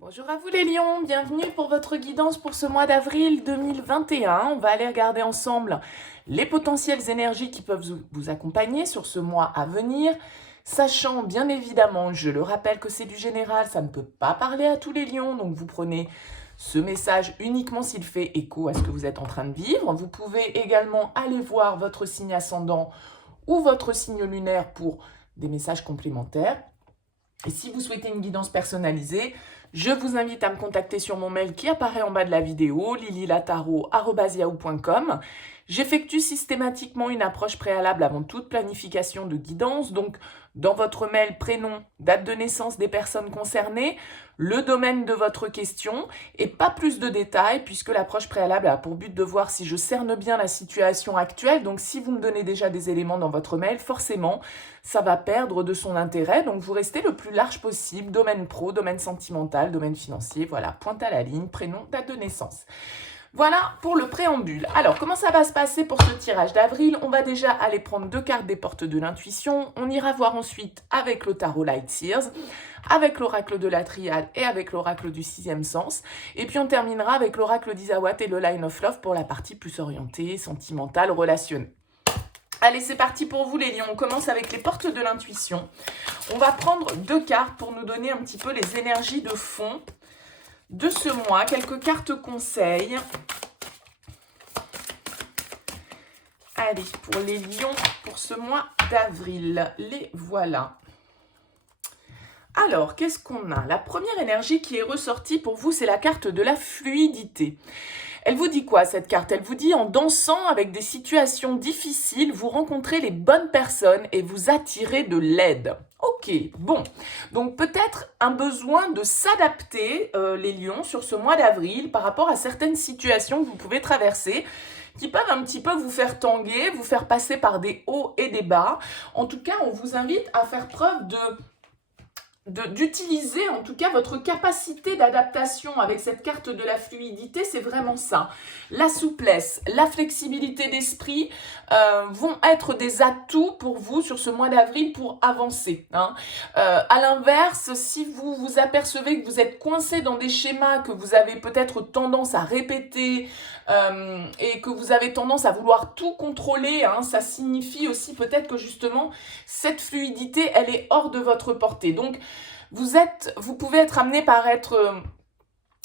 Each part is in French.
Bonjour à vous les lions, bienvenue pour votre guidance pour ce mois d'avril 2021. On va aller regarder ensemble les potentielles énergies qui peuvent vous accompagner sur ce mois à venir, sachant bien évidemment, je le rappelle que c'est du général, ça ne peut pas parler à tous les lions, donc vous prenez ce message uniquement s'il fait écho à ce que vous êtes en train de vivre. Vous pouvez également aller voir votre signe ascendant ou votre signe lunaire pour des messages complémentaires. Et si vous souhaitez une guidance personnalisée, je vous invite à me contacter sur mon mail qui apparaît en bas de la vidéo, lililataro@yahoo.com. J'effectue systématiquement une approche préalable avant toute planification de guidance. Donc, dans votre mail, prénom, date de naissance des personnes concernées, le domaine de votre question et pas plus de détails puisque l'approche préalable a pour but de voir si je cerne bien la situation actuelle. Donc, si vous me donnez déjà des éléments dans votre mail, forcément, ça va perdre de son intérêt. Donc, vous restez le plus large possible, domaine pro, domaine sentimental, domaine financier, voilà, pointe à la ligne, prénom, date de naissance. Voilà pour le préambule. Alors, comment ça va se passer pour ce tirage d'avril? On va déjà aller prendre 2 cartes des portes de l'intuition. On ira voir ensuite avec le tarot Light Seers, avec l'oracle de la triade et avec l'oracle du sixième sens. Et puis, on terminera avec l'oracle d'Isawat et le Line of Love pour la partie plus orientée, sentimentale, relationnelle. Allez, c'est parti pour vous les lions. On commence avec les portes de l'intuition. On va prendre 2 cartes pour nous donner un petit peu les énergies de fond de ce mois. Quelques cartes conseils. Allez, pour les lions, pour ce mois d'avril, les voilà. Alors, qu'est-ce qu'on a? La première énergie qui est ressortie pour vous, c'est la carte de la fluidité. Elle vous dit quoi cette carte? Elle vous dit en dansant avec des situations difficiles, vous rencontrez les bonnes personnes et vous attirez de l'aide. Ok, bon. Donc peut-être un besoin de s'adapter, les lions, sur ce mois d'avril par rapport à certaines situations que vous pouvez traverser qui peuvent un petit peu vous faire tanguer, vous faire passer par des hauts et des bas. En tout cas, on vous invite à faire preuve d'utiliser en tout cas votre capacité d'adaptation avec cette carte de la fluidité, c'est vraiment ça. La souplesse, la flexibilité d'esprit vont être des atouts pour vous sur ce mois d'avril pour avancer. À l'inverse, si vous vous apercevez que vous êtes coincé dans des schémas que vous avez peut-être tendance à répéter et que vous avez tendance à vouloir tout contrôler, ça signifie aussi peut-être que justement cette fluidité, elle est hors de votre portée. Donc, vous pouvez être amené par être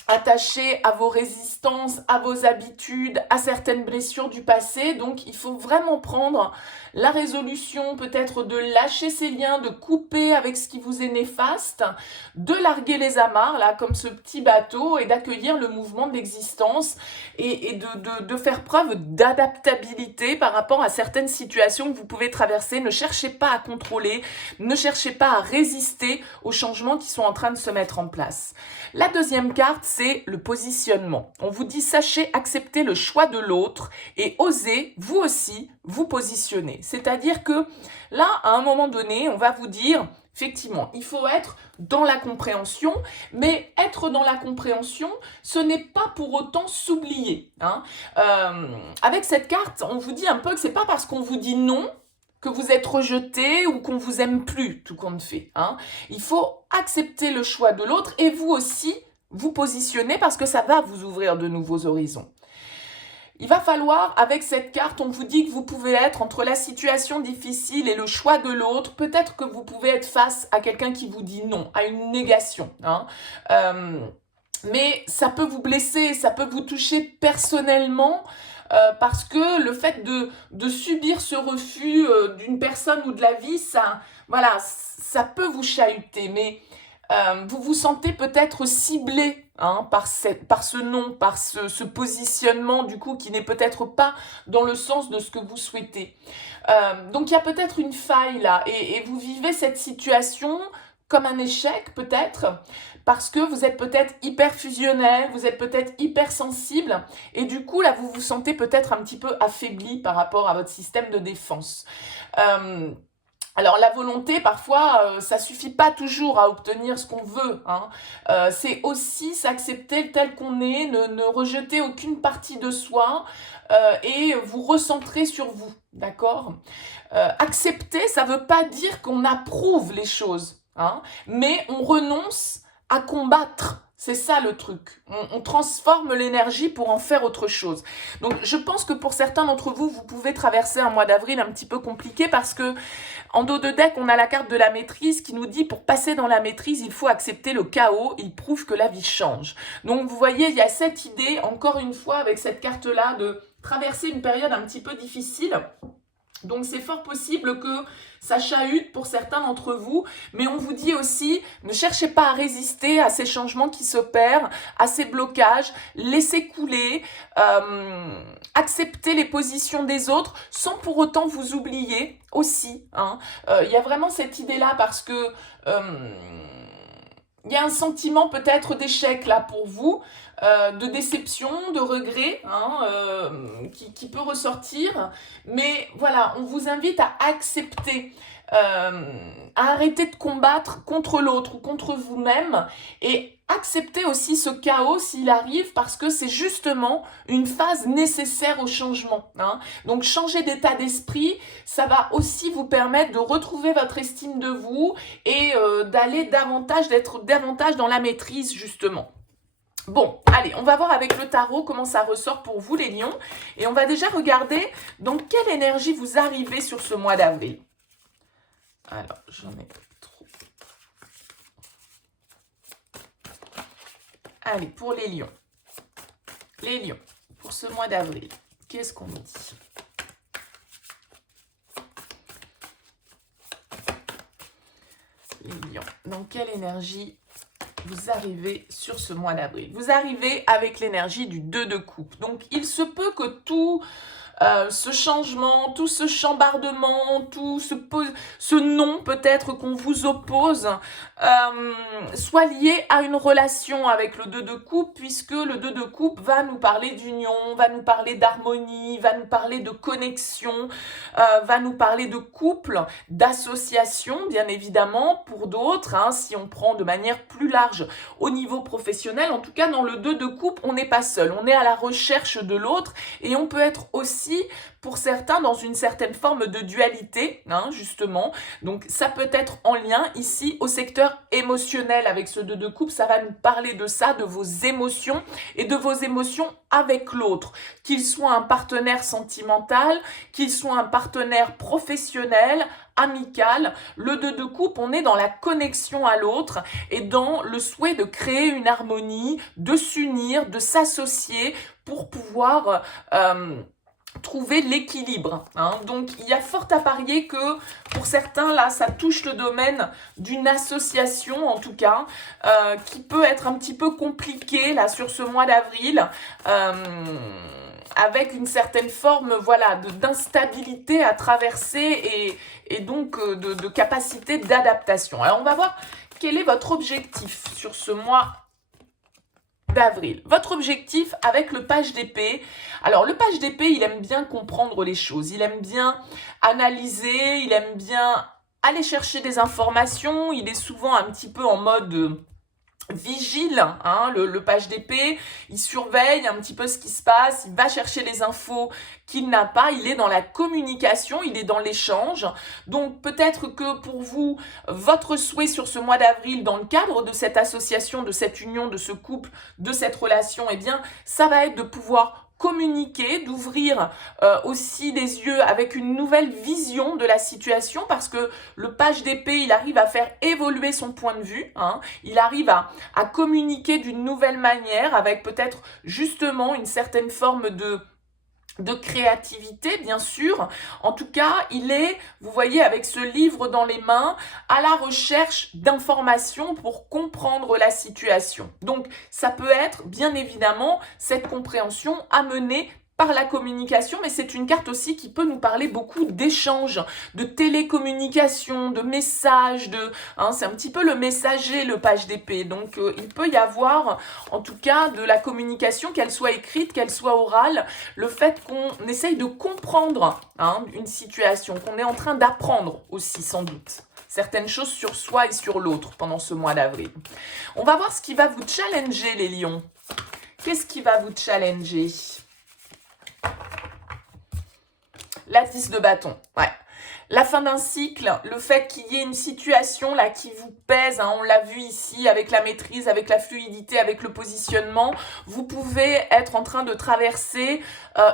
attaché à vos résistances, à vos habitudes, à certaines blessures du passé. Donc, il faut vraiment prendre la résolution peut-être de lâcher ces liens, de couper avec ce qui vous est néfaste, de larguer les amarres, là, comme ce petit bateau, et d'accueillir le mouvement de l'existence et de faire preuve d'adaptabilité par rapport à certaines situations que vous pouvez traverser. Ne cherchez pas à contrôler, ne cherchez pas à résister aux changements qui sont en train de se mettre en place. La deuxième carte, c'est le positionnement. On vous dit, sachez accepter le choix de l'autre et osez, vous aussi, vous positionner. C'est-à-dire que là, à un moment donné, on va vous dire, effectivement, il faut être dans la compréhension, mais être dans la compréhension, ce n'est pas pour autant s'oublier. Avec cette carte, on vous dit un peu que c'est pas parce qu'on vous dit non que vous êtes rejeté ou qu'on vous aime plus, tout compte fait. Il faut accepter le choix de l'autre et vous aussi vous positionner parce que ça va vous ouvrir de nouveaux horizons. Il va falloir, avec cette carte, on vous dit que vous pouvez être entre la situation difficile et le choix de l'autre. Peut-être que vous pouvez être face à quelqu'un qui vous dit non, à une négation. Mais ça peut vous blesser, ça peut vous toucher personnellement parce que le fait de subir ce refus d'une personne ou de la vie, ça peut vous chahuter. Mais vous vous sentez peut-être ciblé par ce non, par ce positionnement du coup qui n'est peut-être pas dans le sens de ce que vous souhaitez. Donc il y a peut-être une faille là et vous vivez cette situation comme un échec peut-être parce que vous êtes peut-être hyper fusionnel, vous êtes peut-être hyper sensible et du coup là vous vous sentez peut-être un petit peu affaibli par rapport à votre système de défense. Alors la volonté, parfois, ça suffit pas toujours à obtenir ce qu'on veut. C'est aussi s'accepter tel qu'on est, ne rejeter aucune partie de soi et vous recentrer sur vous, d'accord? Accepter, ça veut pas dire qu'on approuve les choses, mais on renonce à combattre C'est ça le truc. On transforme l'énergie pour en faire autre chose. Donc, je pense que pour certains d'entre vous, vous pouvez traverser un mois d'avril un petit peu compliqué parce que en dos de deck, on a la carte de la maîtrise qui nous dit pour passer dans la maîtrise, il faut accepter le chaos. Il prouve que la vie change. Donc, vous voyez, il y a cette idée, encore une fois, avec cette carte-là, de traverser une période un petit peu difficile. Donc, c'est fort possible que ça chahute pour certains d'entre vous, mais on vous dit aussi, ne cherchez pas à résister à ces changements qui s'opèrent, à ces blocages, laissez couler, acceptez les positions des autres sans pour autant vous oublier aussi. Il y a vraiment cette idée-là parce que il y a un sentiment peut-être d'échec là pour vous, de déception, de regret qui peut ressortir. Mais voilà, on vous invite à accepter, à arrêter de combattre contre l'autre ou contre vous-même et accepter aussi ce chaos s'il arrive parce que c'est justement une phase nécessaire au changement. Donc changer d'état d'esprit, ça va aussi vous permettre de retrouver votre estime de vous et d'aller davantage, d'être davantage dans la maîtrise justement. Bon, allez, on va voir avec le tarot comment ça ressort pour vous les lions. Et on va déjà regarder dans quelle énergie vous arrivez sur ce mois d'avril. Alors, j'en ai trop. Allez, pour les lions. Les lions, pour ce mois d'avril, qu'est-ce qu'on nous dit? Les lions, dans quelle énergie vous arrivez sur ce mois d'avril? Vous arrivez avec l'énergie du 2 de coupe. Donc, il se peut que tout ce changement, tout ce chambardement, tout ce non peut-être qu'on vous oppose soit lié à une relation avec le 2 de coupe, puisque le 2 de coupe va nous parler d'union, va nous parler d'harmonie, va nous parler de connexion, va nous parler de couple, d'association, bien évidemment, pour d'autres, si on prend de manière plus large au niveau professionnel. En tout cas, dans le 2 de coupe, on n'est pas seul, on est à la recherche de l'autre et on peut être aussi, pour certains, dans une certaine forme de dualité, justement. Donc, ça peut être en lien ici au secteur émotionnel avec ce 2 de coupe. Ça va nous parler de ça, de vos émotions et de vos émotions avec l'autre. Qu'il soit un partenaire sentimental, qu'il soit un partenaire professionnel, amical. Le 2 de coupe, on est dans la connexion à l'autre et dans le souhait de créer une harmonie, de s'unir, de s'associer pour pouvoir trouver l'équilibre. Donc, il y a fort à parier que pour certains, là, ça touche le domaine d'une association, en tout cas, qui peut être un petit peu compliqué, là, sur ce mois d'avril, avec une certaine forme, voilà, d'instabilité à traverser et donc de capacité d'adaptation. Alors, on va voir quel est votre objectif sur ce mois d'avril. Votre objectif avec le page d'épée. Alors, le page d'épée, il aime bien comprendre les choses. Il aime bien analyser. Il aime bien aller chercher des informations. Il est souvent un petit peu en mode vigile, le page d'épée. Il surveille un petit peu ce qui se passe. Il va chercher les infos qu'il n'a pas. Il est dans la communication. Il est dans l'échange. Donc, peut-être que pour vous, votre souhait sur ce mois d'avril, dans le cadre de cette association, de cette union, de ce couple, de cette relation, eh bien, ça va être de pouvoir communiquer, d'ouvrir aussi les yeux avec une nouvelle vision de la situation parce que le page d'épée, il arrive à faire évoluer son point de vue, il arrive à communiquer d'une nouvelle manière avec peut-être justement une certaine forme de créativité, bien sûr. En tout cas, il est, vous voyez, avec ce livre dans les mains, à la recherche d'informations pour comprendre la situation. Donc, ça peut être, bien évidemment, cette compréhension amenée par la communication, mais c'est une carte aussi qui peut nous parler beaucoup d'échanges, de télécommunication, de messages, c'est un petit peu le messager, le page d'épée. Donc, il peut y avoir, en tout cas, de la communication, qu'elle soit écrite, qu'elle soit orale, le fait qu'on essaye de comprendre une situation, qu'on est en train d'apprendre aussi, sans doute, certaines choses sur soi et sur l'autre pendant ce mois d'avril. On va voir ce qui va vous challenger, les lions. Qu'est-ce qui va vous challenger ? La 10 de bâton, ouais. La fin d'un cycle, le fait qu'il y ait une situation là qui vous pèse, hein, on l'a vu ici avec la maîtrise, avec la fluidité, avec le positionnement, vous pouvez être en train de traverser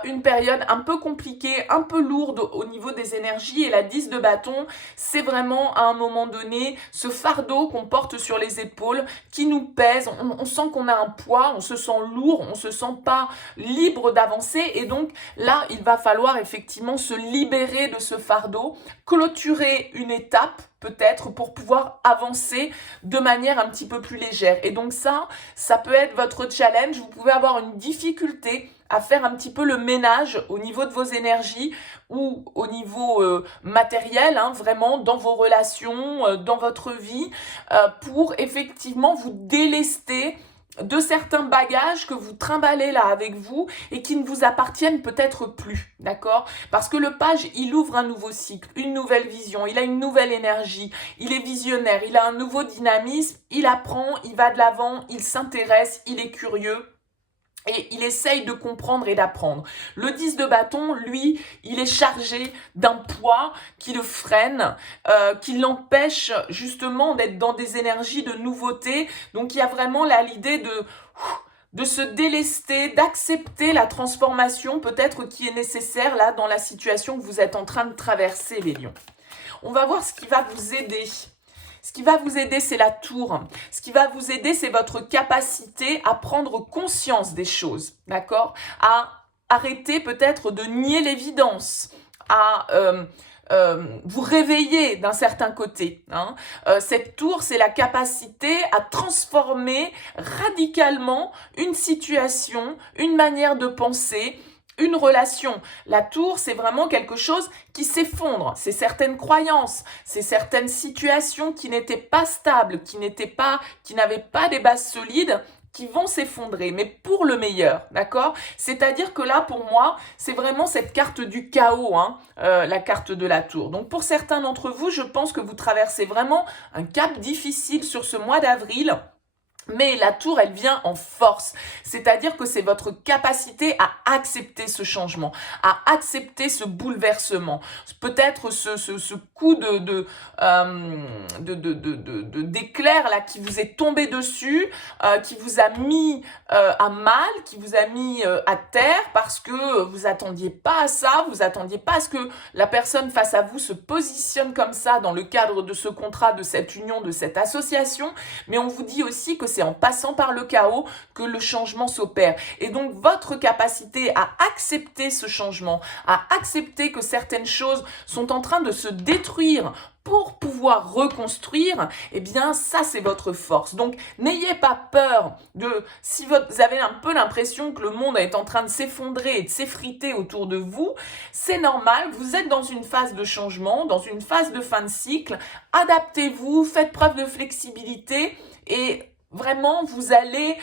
une période un peu compliquée, un peu lourde au niveau des énergies, et la 10 de bâton, c'est vraiment à un moment donné ce fardeau qu'on porte sur les épaules qui nous pèse, on sent qu'on a un poids, on se sent lourd, on se sent pas libre d'avancer, et donc là il va falloir effectivement se libérer de ce fardeau, clôturer une étape peut-être pour pouvoir avancer de manière un petit peu plus légère. Et donc ça peut être votre challenge. Vous pouvez avoir une difficulté à faire un petit peu le ménage au niveau de vos énergies ou au niveau matériel, hein, vraiment dans vos relations, dans votre vie, pour effectivement vous délester de certains bagages que vous trimballez là avec vous et qui ne vous appartiennent peut-être plus, d'accord? Parce que le page, il ouvre un nouveau cycle, une nouvelle vision, il a une nouvelle énergie, il est visionnaire, il a un nouveau dynamisme, il apprend, il va de l'avant, il s'intéresse, il est curieux. Et il essaye de comprendre et d'apprendre. Le 10 de bâton, lui, il est chargé d'un poids qui le freine, qui l'empêche justement d'être dans des énergies de nouveauté. Donc il y a vraiment là l'idée de se délester, d'accepter la transformation peut-être qui est nécessaire là dans la situation que vous êtes en train de traverser, les lions. On va voir ce qui va vous aider. Ce qui va vous aider, c'est la tour. Ce qui va vous aider, c'est votre capacité à prendre conscience des choses, d'accord? À arrêter peut-être de nier l'évidence, à vous réveiller d'un certain côté, hein. Cette tour, c'est la capacité à transformer radicalement une situation, une manière de penser, une relation. La tour, c'est vraiment quelque chose qui s'effondre. C'est certaines croyances, c'est certaines situations qui n'étaient pas stables, qui n'avaient pas des bases solides, qui vont s'effondrer, mais pour le meilleur, d'accord? C'est-à-dire que là, pour moi, c'est vraiment cette carte du chaos, hein, la carte de la tour. Donc, pour certains d'entre vous, je pense que vous traversez vraiment un cap difficile sur ce mois d'avril. Mais la tour, elle vient en force. C'est-à-dire que c'est votre capacité à accepter ce changement, à accepter ce bouleversement. Peut-être ce coup d'éclair là qui vous est tombé dessus, qui vous a mis à mal, qui vous a mis à terre parce que vous attendiez pas à ça, vous attendiez pas à ce que la personne face à vous se positionne comme ça dans le cadre de ce contrat, de cette union, de cette association. Mais on vous dit aussi que c'est en passant par le chaos que le changement s'opère. Et donc, votre capacité à accepter ce changement, à accepter que certaines choses sont en train de se détruire pour pouvoir reconstruire, eh bien, ça, c'est votre force. Donc, n'ayez pas peur si vous avez un peu l'impression que le monde est en train de s'effondrer et de s'effriter autour de vous, c'est normal, vous êtes dans une phase de changement, dans une phase de fin de cycle, adaptez-vous, faites preuve de flexibilité et vraiment, vous allez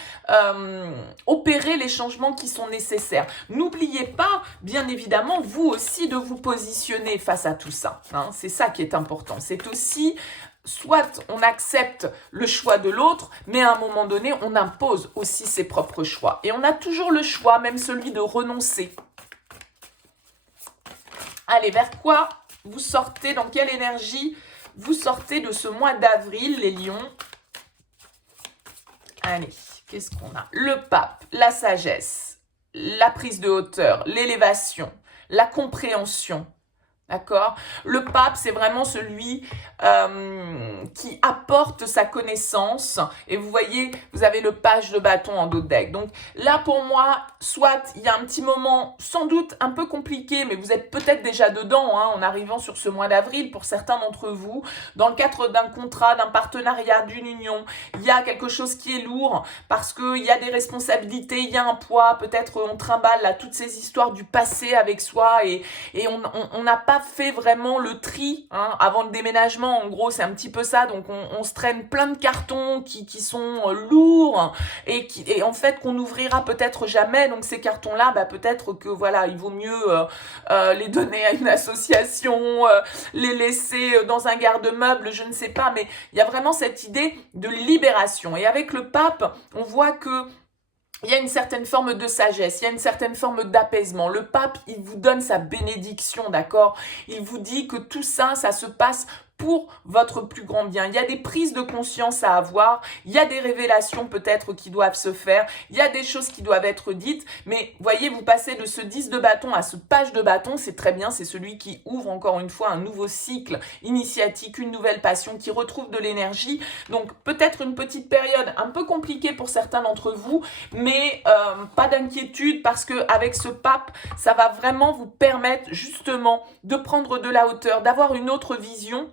opérer les changements qui sont nécessaires. N'oubliez pas, bien évidemment, vous aussi de vous positionner face à tout ça, hein. C'est ça qui est important. C'est aussi, soit on accepte le choix de l'autre, mais à un moment donné, on impose aussi ses propres choix. Et on a toujours le choix, même celui de renoncer. Allez, vers quoi vous sortez, dans quelle énergie vous sortez de ce mois d'avril, les lions? Allez, qu'est-ce qu'on a? Le pape, la sagesse, la prise de hauteur, l'élévation, la compréhension. D'accord? Le pape, c'est vraiment celui qui apporte sa connaissance. Et vous voyez, vous avez le page de bâton en dos de deck. Donc là, pour moi, soit il y a un petit moment sans doute un peu compliqué, mais vous êtes peut-être déjà dedans, hein, en arrivant sur ce mois d'avril, pour certains d'entre vous, dans le cadre d'un contrat, d'un partenariat, d'une union, il y a quelque chose qui est lourd, parce qu'il y a des responsabilités, il y a un poids, peut-être on trimballe là, toutes ces histoires du passé avec soi, et on n'a pas fait vraiment le tri, hein, avant le déménagement. En gros, c'est un petit peu ça. Donc on se traîne plein de cartons qui sont lourds et en fait qu'on n'ouvrira peut-être jamais. Donc ces cartons là, peut-être que voilà, il vaut mieux les donner à une association, les laisser dans un garde-meuble, je ne sais pas, mais il y a vraiment cette idée de libération. Et avec le pape, on voit que il y a une certaine forme de sagesse, il y a une certaine forme d'apaisement. Le pape, il vous donne sa bénédiction, d'accord? Il vous dit que tout ça, ça se passe pour votre plus grand bien. Il y a des prises de conscience à avoir, il y a des révélations peut-être qui doivent se faire, il y a des choses qui doivent être dites, mais voyez, vous passez de ce 10 de bâton à ce page de bâton, c'est très bien, c'est celui qui ouvre encore une fois un nouveau cycle initiatique, une nouvelle passion, qui retrouve de l'énergie. Donc peut-être une petite période un peu compliquée pour certains d'entre vous, mais pas d'inquiétude parce que avec ce pape, ça va vraiment vous permettre justement de prendre de la hauteur, d'avoir une autre vision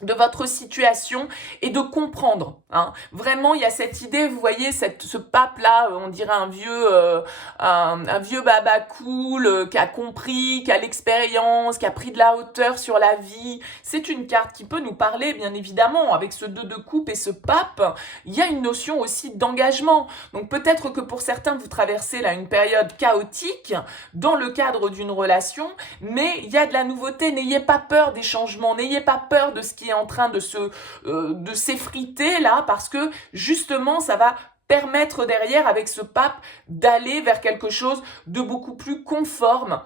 de votre situation et de comprendre. Hein. Vraiment, il y a cette idée, vous voyez, ce pape-là, on dirait un vieux baba cool qui a compris, qui a l'expérience, qui a pris de la hauteur sur la vie. C'est une carte qui peut nous parler, bien évidemment, avec ce 2 de coupe et ce pape. Il y a une notion aussi d'engagement. Donc peut-être que pour certains, vous traversez là une période chaotique dans le cadre d'une relation, mais il y a de la nouveauté. N'ayez pas peur des changements, n'ayez pas peur de ce qui est en train de s'effriter là, parce que justement ça va permettre derrière avec ce pape d'aller vers quelque chose de beaucoup plus conforme,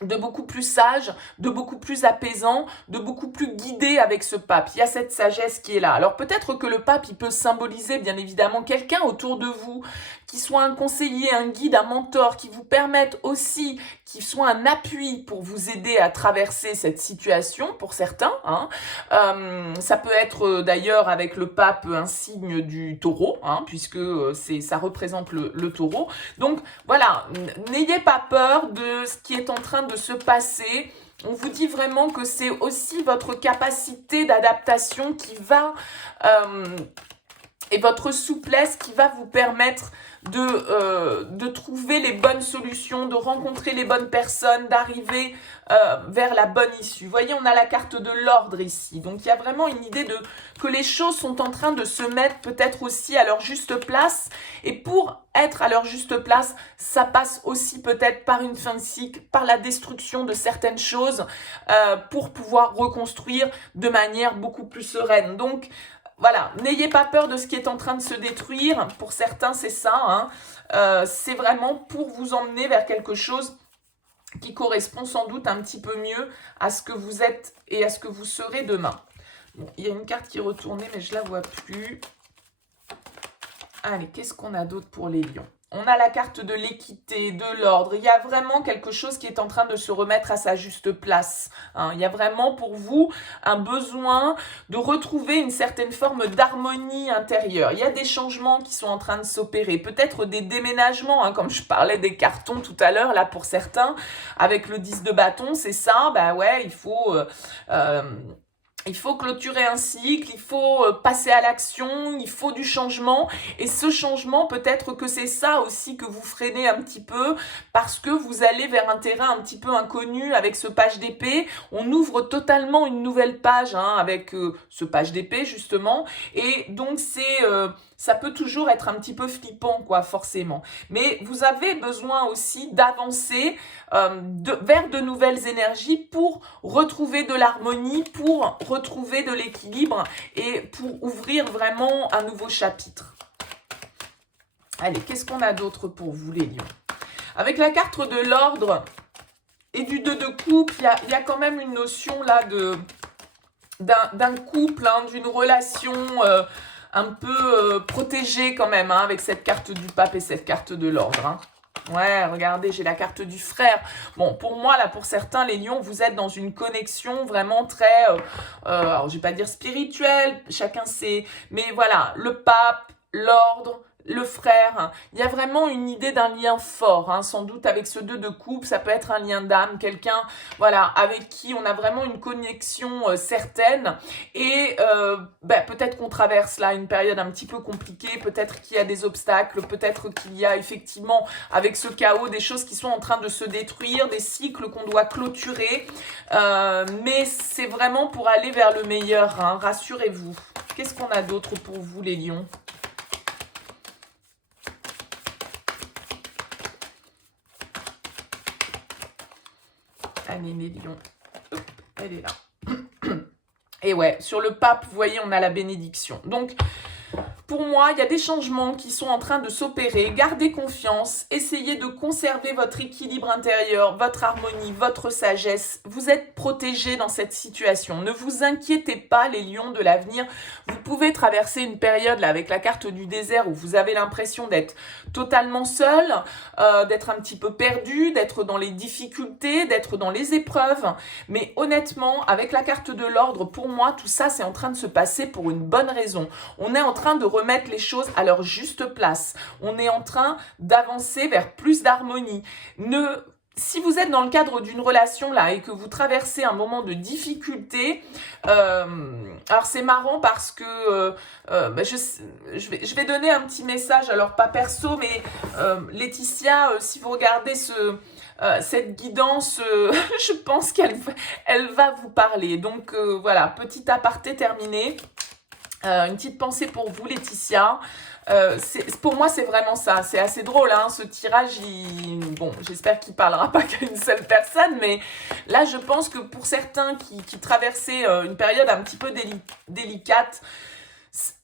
de beaucoup plus sage, de beaucoup plus apaisant, de beaucoup plus guidé avec ce pape. Il y a cette sagesse qui est là. Alors peut-être que le pape, il peut symboliser bien évidemment quelqu'un autour de vous, qui soit un conseiller, un guide, un mentor, qui vous permette aussi, qui soit un appui pour vous aider à traverser cette situation pour certains. Hein. Ça peut être d'ailleurs avec le pape un signe du taureau, hein, puisque ça représente le taureau. Donc voilà, n'ayez pas peur de ce qui est en train de se passer. On vous dit vraiment que c'est aussi votre capacité d'adaptation qui va... et votre souplesse qui va vous permettre de trouver les bonnes solutions, de rencontrer les bonnes personnes, d'arriver vers la bonne issue. Vous voyez, on a la carte de l'ordre ici. Donc, il y a vraiment une idée que les choses sont en train de se mettre peut-être aussi à leur juste place. Et pour être à leur juste place, ça passe aussi peut-être par une fin de cycle, par la destruction de certaines choses pour pouvoir reconstruire de manière beaucoup plus sereine. Donc, voilà, n'ayez pas peur de ce qui est en train de se détruire. Pour certains, c'est ça. Hein. C'est vraiment pour vous emmener vers quelque chose qui correspond sans doute un petit peu mieux à ce que vous êtes et à ce que vous serez demain. Bon, il y a une carte qui est retournée, mais je ne la vois plus. Allez, qu'est-ce qu'on a d'autre pour les lions ? On a la carte de l'équité, de l'ordre. Il y a vraiment quelque chose qui est en train de se remettre à sa juste place. Hein. Il y a vraiment pour vous un besoin de retrouver une certaine forme d'harmonie intérieure. Il y a des changements qui sont en train de s'opérer. Peut-être des déménagements, hein, comme je parlais des cartons tout à l'heure, là pour certains, avec le 10 de bâton, c'est ça. Bah ouais, il faut clôturer un cycle, il faut passer à l'action, il faut du changement. Et ce changement, peut-être que c'est ça aussi que vous freinez un petit peu parce que vous allez vers un terrain un petit peu inconnu avec ce page d'épée. On ouvre totalement une nouvelle page hein, avec ce page d'épée justement. Et donc ça peut toujours être un petit peu flippant quoi forcément. Mais vous avez besoin aussi d'avancer vers de nouvelles énergies pour retrouver de l'harmonie, pour retrouver de l'équilibre et pour ouvrir vraiment un nouveau chapitre. Allez, qu'est-ce qu'on a d'autre pour vous les lions? Avec la carte de l'ordre et du 2 de coupe, il y a quand même une notion là d'un couple, hein, d'une relation un peu protégée quand même, hein, avec cette carte du pape et cette carte de l'ordre. Hein. Ouais, regardez, j'ai la carte du frère. Bon, pour moi, là, pour certains, les lions, vous êtes dans une connexion vraiment très, alors je vais pas dire spirituelle, chacun sait, mais voilà, le pape, l'ordre, le frère, il y a vraiment une idée d'un lien fort, hein, sans doute avec ce 2 de coupe, ça peut être un lien d'âme, quelqu'un voilà, avec qui on a vraiment une connexion certaine et peut-être qu'on traverse là une période un petit peu compliquée, peut-être qu'il y a des obstacles, peut-être qu'il y a effectivement avec ce chaos des choses qui sont en train de se détruire, des cycles qu'on doit clôturer, mais c'est vraiment pour aller vers le meilleur, hein, rassurez-vous. Qu'est-ce qu'on a d'autre pour vous les lions ? Allez, les lions. Hop, elle est là. Et ouais, sur le pape, vous voyez, on a la bénédiction. Donc, Pour moi, il y a des changements qui sont en train de s'opérer. Gardez confiance, essayez de conserver votre équilibre intérieur, votre harmonie, votre sagesse. Vous êtes protégés dans cette situation. Ne vous inquiétez pas, les lions de l'avenir. Vous pouvez traverser une période là avec la carte du désert où vous avez l'impression d'être totalement seul, d'être un petit peu perdu, d'être dans les difficultés, d'être dans les épreuves. Mais honnêtement, avec la carte de l'ordre, pour moi, tout ça, c'est en train de se passer pour une bonne raison. On est en train de remettre les choses à leur juste place. On est en train d'avancer vers plus d'harmonie. Si vous êtes dans le cadre d'une relation là et que vous traversez un moment de difficulté, alors c'est marrant parce que je vais donner un petit message, alors pas perso, mais Laetitia, si vous regardez cette guidance, je pense qu'elle va vous parler. Donc voilà, petit aparté terminé. Une petite pensée pour vous, Laetitia. Pour moi, c'est vraiment ça. C'est assez drôle, hein, ce tirage. Bon, j'espère qu'il ne parlera pas qu'à une seule personne, mais là, je pense que pour certains qui traversaient une période un petit peu délicate,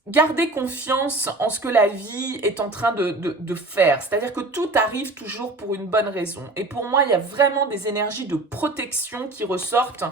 gardez confiance en ce que la vie est en train de faire. C'est-à-dire que tout arrive toujours pour une bonne raison. Et pour moi, il y a vraiment des énergies de protection qui ressortent.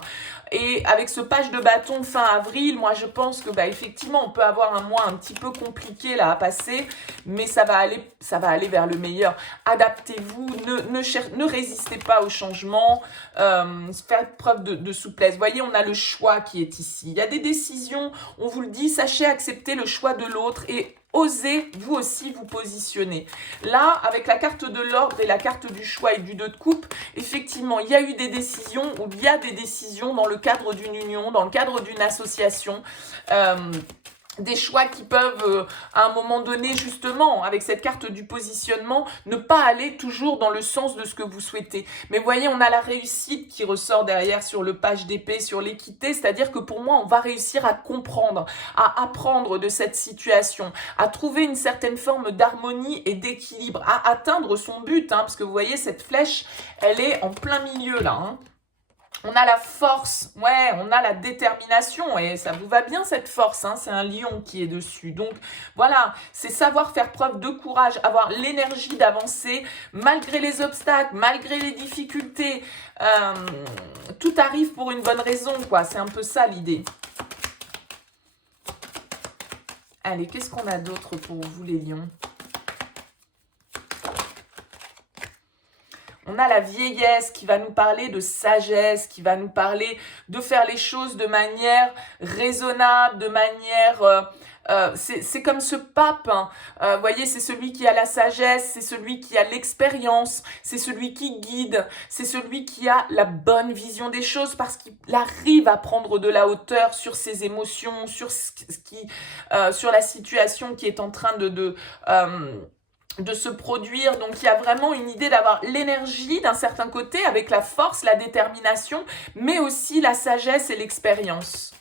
Et avec ce page de bâton fin avril, moi, je pense que effectivement, on peut avoir un mois un petit peu compliqué là à passer, mais ça va aller vers le meilleur. Adaptez-vous, ne résistez pas au changement, faites preuve de souplesse. Vous voyez, on a le choix qui est ici. Il y a des décisions, on vous le dit, sachez accepter le choix de l'autre et osez vous aussi vous positionner. Là, avec la carte de l'ordre et la carte du choix et du 2 de coupe, effectivement, il y a eu des décisions ou il y a des décisions dans le cadre d'une union, dans le cadre d'une association. Des choix qui peuvent, à un moment donné, justement, avec cette carte du positionnement, ne pas aller toujours dans le sens de ce que vous souhaitez. Mais vous voyez, on a la réussite qui ressort derrière sur le page d'épée, sur l'équité, c'est-à-dire que pour moi, on va réussir à comprendre, à apprendre de cette situation, à trouver une certaine forme d'harmonie et d'équilibre, à atteindre son but, hein, parce que vous voyez, cette flèche, elle est en plein milieu, là, hein. On a la force, ouais, on a la détermination et ça vous va bien cette force, hein, c'est un lion qui est dessus. Donc voilà, c'est savoir faire preuve de courage, avoir l'énergie d'avancer malgré les obstacles, malgré les difficultés. Tout arrive pour une bonne raison, quoi, c'est un peu ça l'idée. Allez, qu'est-ce qu'on a d'autre pour vous les lions ? On a la vieillesse qui va nous parler de sagesse, qui va nous parler de faire les choses de manière raisonnable, de manière... c'est comme ce pape, hein. Vous voyez, c'est celui qui a la sagesse, c'est celui qui a l'expérience, c'est celui qui guide, c'est celui qui a la bonne vision des choses parce qu'il arrive à prendre de la hauteur sur ses émotions, sur la situation qui est en train de se produire. Donc il y a vraiment une idée d'avoir l'énergie d'un certain côté avec la force, la détermination, mais aussi la sagesse et l'expérience.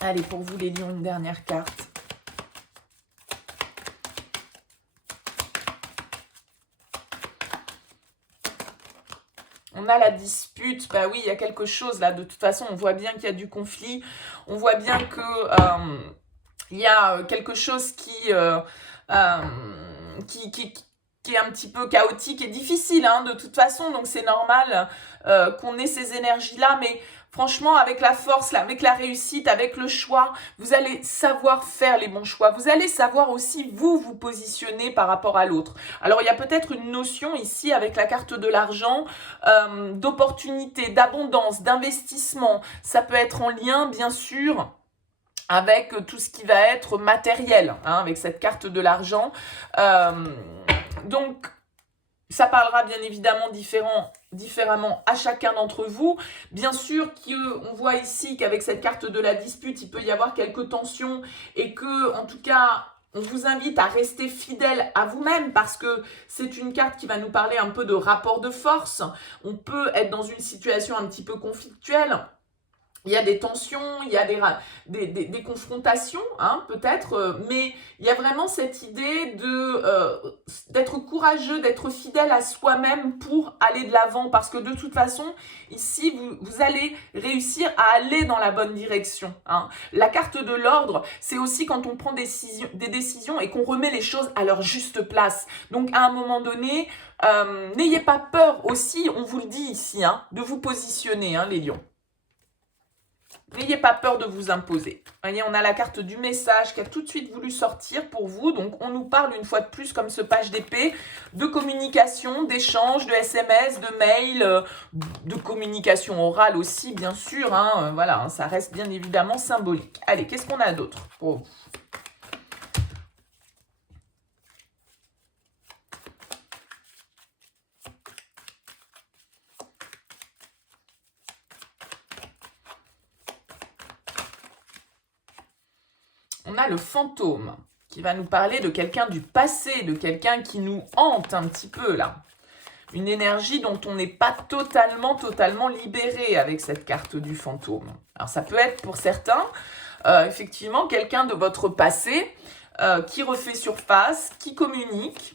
Allez, pour vous les lions, une dernière carte. On a la dispute, bah oui, il y a quelque chose là, de toute façon, on voit bien qu'il y a du conflit, on voit bien que il y a quelque chose qui est un petit peu chaotique et difficile, hein, de toute façon, donc c'est normal qu'on ait ces énergies-là, mais franchement, avec la force, là, avec la réussite, avec le choix, vous allez savoir faire les bons choix. Vous allez savoir aussi vous positionner par rapport à l'autre. Alors, il y a peut-être une notion ici avec la carte de l'argent, d'opportunité, d'abondance, d'investissement. Ça peut être en lien, bien sûr, avec tout ce qui va être matériel, hein, avec cette carte de l'argent. Donc, ça parlera bien évidemment différemment à chacun d'entre vous. Bien sûr qu'on voit ici qu'avec cette carte de la dispute, il peut y avoir quelques tensions et que, en tout cas, on vous invite à rester fidèle à vous-même parce que c'est une carte qui va nous parler un peu de rapport de force. On peut être dans une situation un petit peu conflictuelle. il y a des tensions, il y a des confrontations, hein, peut-être, mais il y a vraiment cette idée d'être courageux, d'être fidèle à soi-même pour aller de l'avant, parce que de toute façon, ici, vous allez réussir à aller dans la bonne direction. Hein. La carte de l'ordre, c'est aussi quand on prend des décisions et qu'on remet les choses à leur juste place. Donc, à un moment donné, n'ayez pas peur aussi, on vous le dit ici, hein, de vous positionner, hein, les lions. N'ayez pas peur de vous imposer. Vous voyez, on a la carte du message qui a tout de suite voulu sortir pour vous. Donc, on nous parle une fois de plus, comme ce page d'épée, de communication, d'échange, de SMS, de mail, de communication orale aussi, bien sûr. Hein, voilà, hein, ça reste bien évidemment symbolique. Allez, qu'est-ce qu'on a d'autre pour vous ? On a le fantôme qui va nous parler de quelqu'un du passé, de quelqu'un qui nous hante un petit peu là. Une énergie dont on n'est pas totalement libéré avec cette carte du fantôme. Alors ça peut être pour certains, effectivement, quelqu'un de votre passé qui refait surface, qui communique.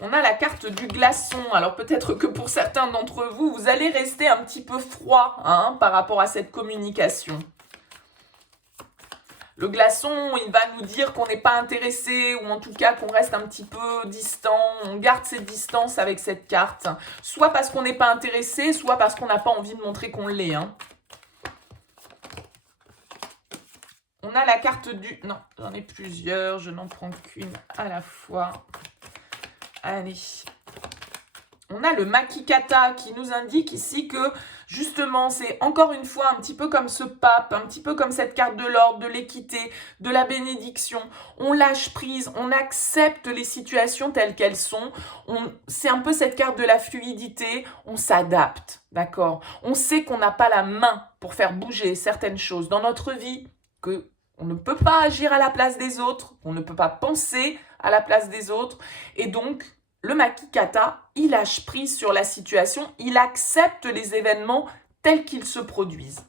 On a la carte du glaçon. Alors peut-être que pour certains d'entre vous, vous allez rester un petit peu froid, hein, par rapport à cette communication. Le glaçon, il va nous dire qu'on n'est pas intéressé, ou en tout cas qu'on reste un petit peu distant. On garde cette distance avec cette carte. Soit parce qu'on n'est pas intéressé, soit parce qu'on n'a pas envie de montrer qu'on l'est. Hein. On a la carte du... Non, j'en ai plusieurs, je n'en prends qu'une à la fois. Allez. On a le Makikata qui nous indique ici que justement c'est encore une fois un petit peu comme ce pape, un petit peu comme cette carte de l'ordre, de l'équité, de la bénédiction. On lâche prise, on accepte les situations telles qu'elles sont. C'est un peu cette carte de la fluidité, on s'adapte, d'accord ? On sait qu'on n'a pas la main pour faire bouger certaines choses dans notre vie, que on ne peut pas agir à la place des autres, on ne peut pas penser à la place des autres, et donc le Makikata, il lâche prise sur la situation, il accepte les événements tels qu'ils se produisent.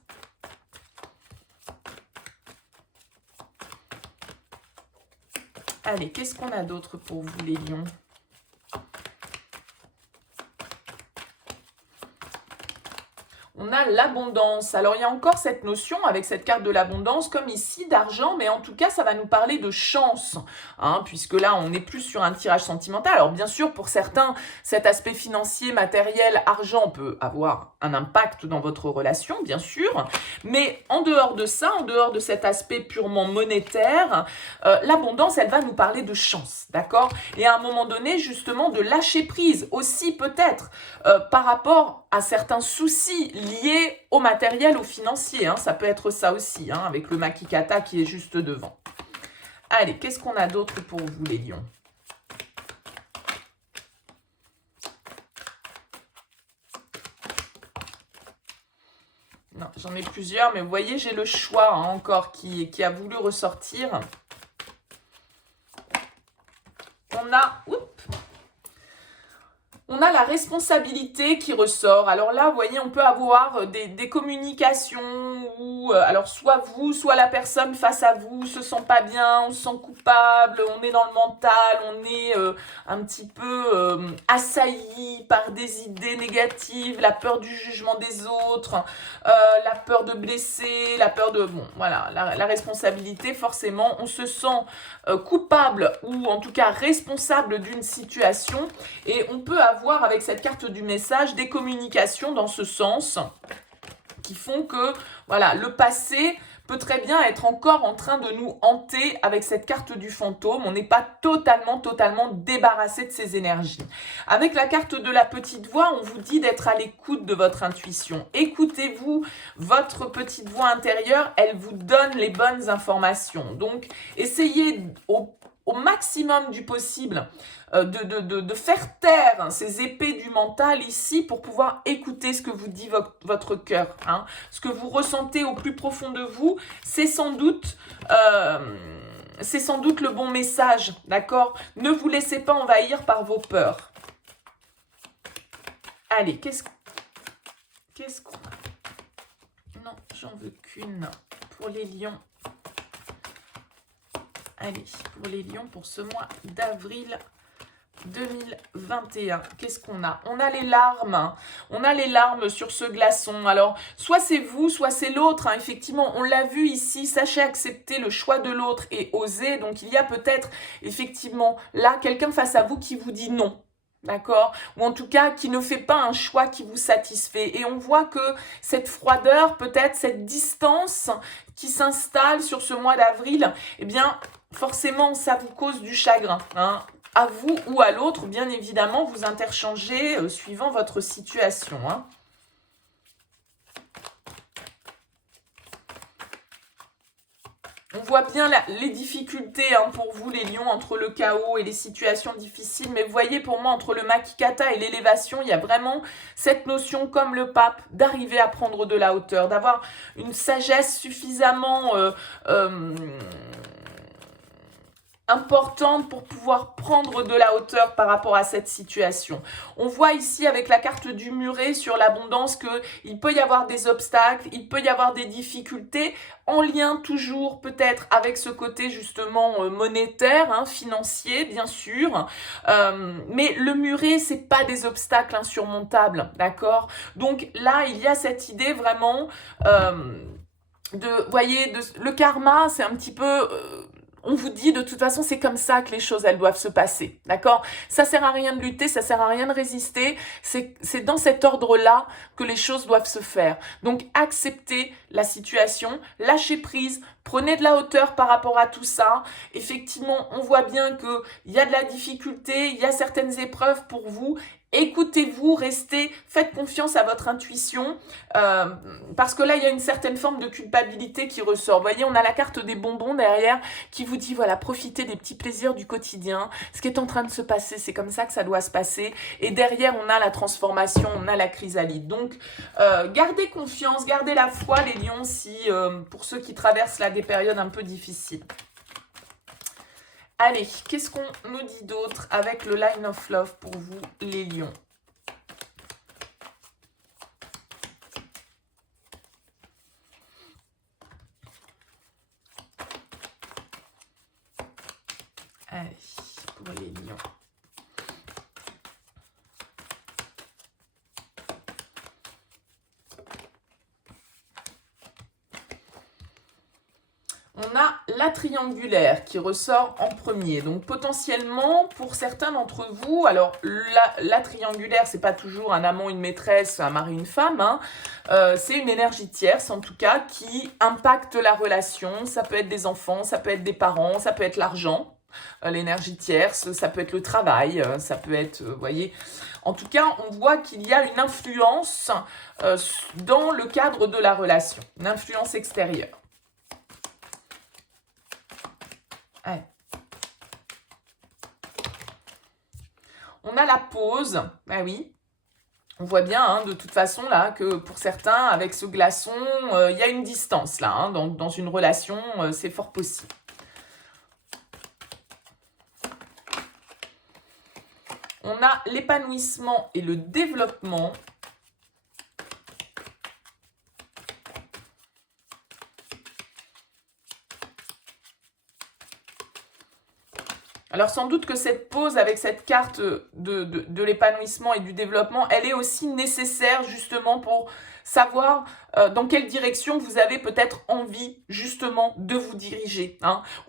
Allez, qu'est-ce qu'on a d'autre pour vous les lions ? On a l'abondance. Alors, il y a encore cette notion avec cette carte de l'abondance, comme ici, d'argent, mais en tout cas, ça va nous parler de chance, hein, puisque là, on n'est plus sur un tirage sentimental. Alors, bien sûr, pour certains, cet aspect financier, matériel, argent peut avoir un impact dans votre relation, bien sûr, mais en dehors de ça, en dehors de cet aspect purement monétaire, l'abondance, elle va nous parler de chance, d'accord ? Et à un moment donné, justement, de lâcher prise aussi, peut-être, par rapport à certains soucis liés au matériel, au financier. Hein. Ça peut être ça aussi, hein, avec le Makikata qui est juste devant. Allez, qu'est-ce qu'on a d'autre pour vous, les lions ? Non, j'en ai plusieurs, mais vous voyez, j'ai le choix hein, encore qui a voulu ressortir. On a la responsabilité qui ressort. Alors là, vous voyez, on peut avoir des communications où, alors soit vous, soit la personne face à vous se sent pas bien, on se sent coupable, on est dans le mental, on est un petit peu assailli par des idées négatives, la peur du jugement des autres, la peur de blesser, la peur de... Bon, voilà, la responsabilité, forcément, on se sent coupable ou en tout cas responsable d'une situation et on peut avoir avec cette carte du message des communications dans ce sens qui font que voilà, le passé peut très bien être encore en train de nous hanter avec cette carte du fantôme. On n'est pas totalement débarrassé de ces énergies. Avec la carte de la petite voix, on vous dit d'être à l'écoute de votre intuition. Écoutez-vous, votre petite voix intérieure, elle vous donne les bonnes informations. Donc, essayez au maximum du possible de faire taire ces épées du mental ici pour pouvoir écouter ce que vous dit votre cœur. Hein. Ce que vous ressentez au plus profond de vous, c'est sans doute c'est sans doute le bon message, d'accord? Ne vous laissez pas envahir par vos peurs. Allez, qu'est-ce qu'on a? Non, j'en veux qu'une pour les lions. Allez, pour les lions, pour ce mois d'avril 2021. Qu'est-ce qu'on a? On a les larmes. On a les larmes sur ce glaçon. Alors, soit c'est vous, soit c'est l'autre. Hein. Effectivement, on l'a vu ici. Sachez accepter le choix de l'autre et oser. Donc, il y a peut-être, effectivement, là, quelqu'un face à vous qui vous dit non. D'accord? Ou en tout cas, qui ne fait pas un choix qui vous satisfait. Et on voit que cette froideur, peut-être cette distance qui s'installe sur ce mois d'avril, eh bien, forcément, ça vous cause du chagrin. Hein. À vous ou à l'autre, bien évidemment, vous interchangez suivant votre situation. Hein. On voit bien les difficultés pour vous, les lions, entre le chaos et les situations difficiles. Mais vous voyez, pour moi, entre le Makikata et l'élévation, il y a vraiment cette notion, comme le pape, d'arriver à prendre de la hauteur, d'avoir une sagesse suffisamment importante pour pouvoir prendre de la hauteur par rapport à cette situation. On voit ici avec la carte du muret sur l'abondance qu'il peut y avoir des obstacles, il peut y avoir des difficultés en lien toujours peut-être avec ce côté justement monétaire, financier bien sûr, mais le muret c'est pas des obstacles insurmontables, d'accord? Donc là il y a cette idée vraiment le karma c'est un petit peu... on vous dit de toute façon c'est comme ça que les choses elles doivent se passer, d'accord? Ça sert à rien de lutter, ça sert à rien de résister, c'est dans cet ordre-là que les choses doivent se faire. Donc acceptez la situation, lâchez prise, prenez de la hauteur par rapport à tout ça. Effectivement, on voit bien qu'il y a de la difficulté, il y a certaines épreuves pour vous. Écoutez-vous, restez, faites confiance à votre intuition, parce que là, il y a une certaine forme de culpabilité qui ressort. Vous voyez, on a la carte des bonbons derrière qui vous dit, voilà, profitez des petits plaisirs du quotidien. Ce qui est en train de se passer, c'est comme ça que ça doit se passer. Et derrière, on a la transformation, on a la chrysalide. Donc, gardez confiance, gardez la foi, les lions, pour ceux qui traversent là des périodes un peu difficiles. Allez, qu'est-ce qu'on nous dit d'autre avec le Line of Love pour vous, les lions? Allez, pour les lions. On a la triangulaire qui ressort en premier. Donc potentiellement, pour certains d'entre vous, alors la triangulaire, c'est pas toujours un amant, une maîtresse, un mari, une femme. C'est une énergie tierce, en tout cas, qui impacte la relation. Ça peut être des enfants, ça peut être des parents, ça peut être l'argent. L'énergie tierce, ça peut être le travail, ça peut être, vous voyez... En tout cas, on voit qu'il y a une influence dans le cadre de la relation, une influence extérieure. Ouais. On a la pause, ah oui. On voit bien, de toute façon, là, que pour certains, avec ce glaçon, il y a une distance, là, dans une relation, c'est fort possible. On a l'épanouissement et le développement. Alors sans doute que cette pause avec cette carte de l'épanouissement et du développement, elle est aussi nécessaire justement pour savoir dans quelle direction vous avez peut-être envie justement de vous diriger.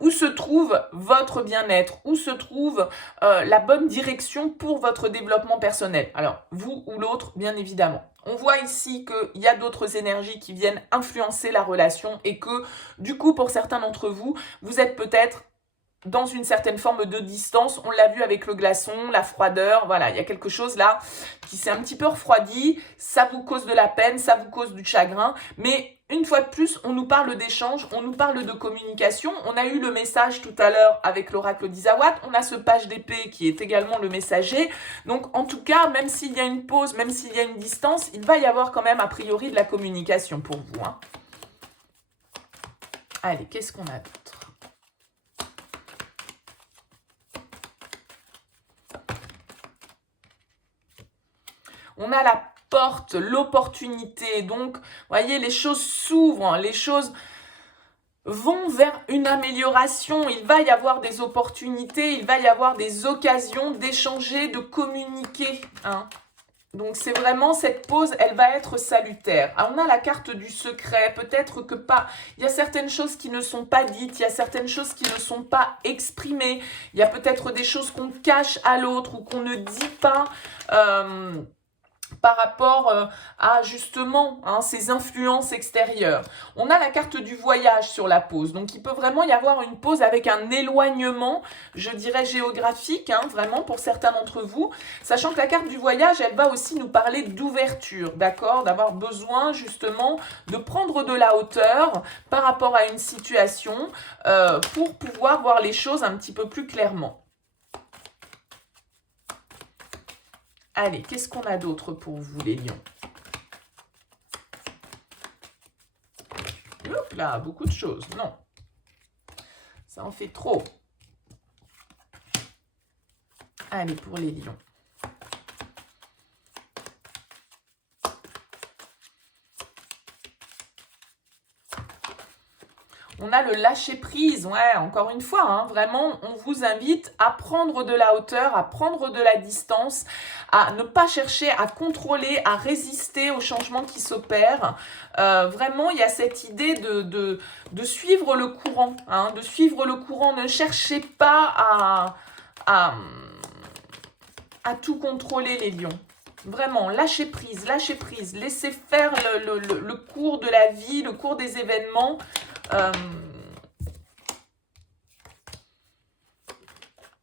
Où se trouve votre bien-être, où se trouve la bonne direction pour votre développement personnel. Alors vous ou l'autre, bien évidemment. On voit ici qu'il y a d'autres énergies qui viennent influencer la relation et que du coup pour certains d'entre vous, vous êtes peut-être dans une certaine forme de distance. On l'a vu avec le glaçon, la froideur, voilà, il y a quelque chose là qui s'est un petit peu refroidi, ça vous cause de la peine, ça vous cause du chagrin, mais une fois de plus, on nous parle d'échange, on nous parle de communication. On a eu le message tout à l'heure avec l'oracle d'Isawat, on a ce page d'épée qui est également le messager. Donc en tout cas, même s'il y a une pause, même s'il y a une distance, il va y avoir quand même a priori de la communication pour vous. Allez, qu'est-ce qu'on a d'autre? On a la porte, l'opportunité. Donc, vous voyez, les choses s'ouvrent, les choses vont vers une amélioration. Il va y avoir des opportunités, il va y avoir des occasions d'échanger, de communiquer. Hein. Donc, c'est vraiment cette pause, elle va être salutaire. Alors, on a la carte du secret. Peut-être que pas. Il y a certaines choses qui ne sont pas dites. Il y a certaines choses qui ne sont pas exprimées. Il y a peut-être des choses qu'on cache à l'autre ou qu'on ne dit pas. Par rapport à justement ces influences extérieures. On a la carte du voyage sur la pause. Donc, il peut vraiment y avoir une pause avec un éloignement, je dirais géographique, vraiment pour certains d'entre vous. Sachant que la carte du voyage, elle va aussi nous parler d'ouverture, d'accord? D'avoir besoin justement de prendre de la hauteur par rapport à une situation pour pouvoir voir les choses un petit peu plus clairement. Allez, qu'est-ce qu'on a d'autre pour vous, les lions? Hop là, beaucoup de choses. Non, ça en fait trop. Allez, pour les lions. On a le lâcher-prise, ouais, encore une fois, vraiment, on vous invite à prendre de la hauteur, à prendre de la distance, à ne pas chercher à contrôler, à résister aux changements qui s'opèrent. Vraiment, il y a cette idée de suivre le courant, de suivre le courant. Ne cherchez pas à tout contrôler, les lions. Vraiment, lâchez prise, laissez faire le cours de la vie, le cours des événements.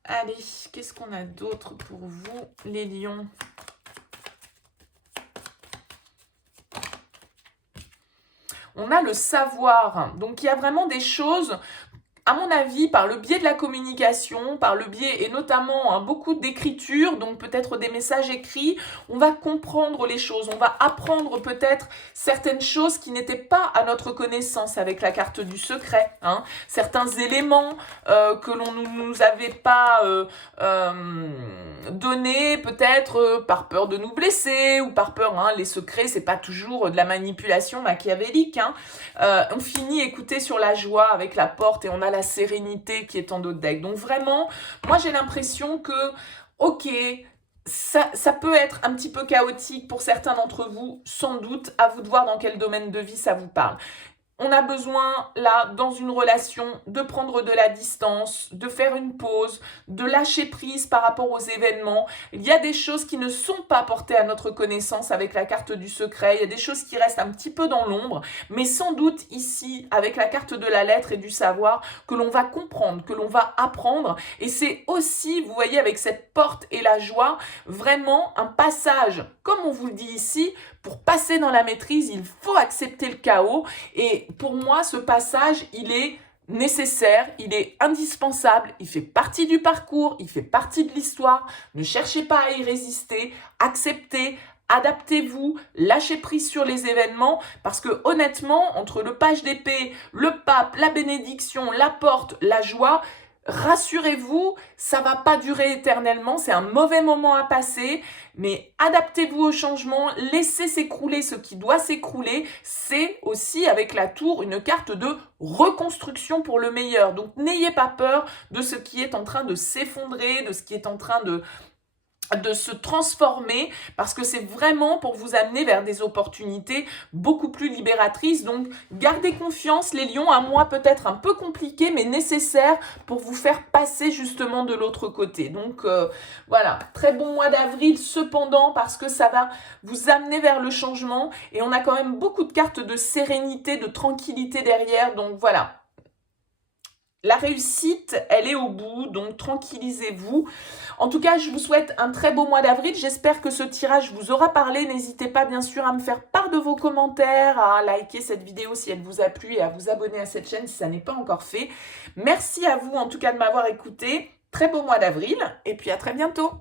Allez, qu'est-ce qu'on a d'autre pour vous, les lions? On a le savoir. Donc, il y a vraiment des choses, à mon avis, par le biais de la communication, par le biais, et notamment beaucoup d'écriture, donc peut-être des messages écrits, on va comprendre les choses, on va apprendre peut-être certaines choses qui n'étaient pas à notre connaissance avec la carte du secret. Certains éléments que l'on ne nous avait pas donnés, peut-être par peur de nous blesser, ou par peur, les secrets, c'est pas toujours de la manipulation machiavélique. On finit, écoutez, sur la joie avec la porte, et on a la sérénité qui est en dos de deck. Donc vraiment, moi j'ai l'impression que, ok, ça peut être un petit peu chaotique pour certains d'entre vous, sans doute, à vous de voir dans quel domaine de vie ça vous parle. On a besoin, là, dans une relation, de prendre de la distance, de faire une pause, de lâcher prise par rapport aux événements. Il y a des choses qui ne sont pas portées à notre connaissance avec la carte du secret. Il y a des choses qui restent un petit peu dans l'ombre. Mais sans doute ici, avec la carte de la lettre et du savoir, que l'on va comprendre, que l'on va apprendre. Et c'est aussi, vous voyez, avec cette porte et la joie, vraiment un passage, comme on vous le dit ici, pour passer dans la maîtrise, il faut accepter le chaos. Et pour moi, ce passage, il est nécessaire, il est indispensable, il fait partie du parcours, il fait partie de l'histoire. Ne cherchez pas à y résister, acceptez, adaptez-vous, lâchez prise sur les événements, parce que honnêtement, entre le page d'épée, le pape, la bénédiction, la porte, la joie, rassurez-vous, ça va pas durer éternellement, c'est un mauvais moment à passer, mais adaptez-vous au changement, laissez s'écrouler ce qui doit s'écrouler. C'est aussi, avec la tour, une carte de reconstruction pour le meilleur. Donc n'ayez pas peur de ce qui est en train de s'effondrer, de ce qui est en train de se transformer, parce que c'est vraiment pour vous amener vers des opportunités beaucoup plus libératrices. Donc gardez confiance, les lions, un mois peut-être un peu compliqué mais nécessaire pour vous faire passer justement de l'autre côté. Donc voilà, très bon mois d'avril cependant, parce que ça va vous amener vers le changement, et on a quand même beaucoup de cartes de sérénité, de tranquillité derrière. Donc voilà, la réussite, elle est au bout, donc tranquillisez-vous. En tout cas, je vous souhaite un très beau mois d'avril. J'espère que ce tirage vous aura parlé. N'hésitez pas, bien sûr, à me faire part de vos commentaires, à liker cette vidéo si elle vous a plu et à vous abonner à cette chaîne si ça n'est pas encore fait. Merci à vous, en tout cas, de m'avoir écouté. Très beau mois d'avril et puis à très bientôt.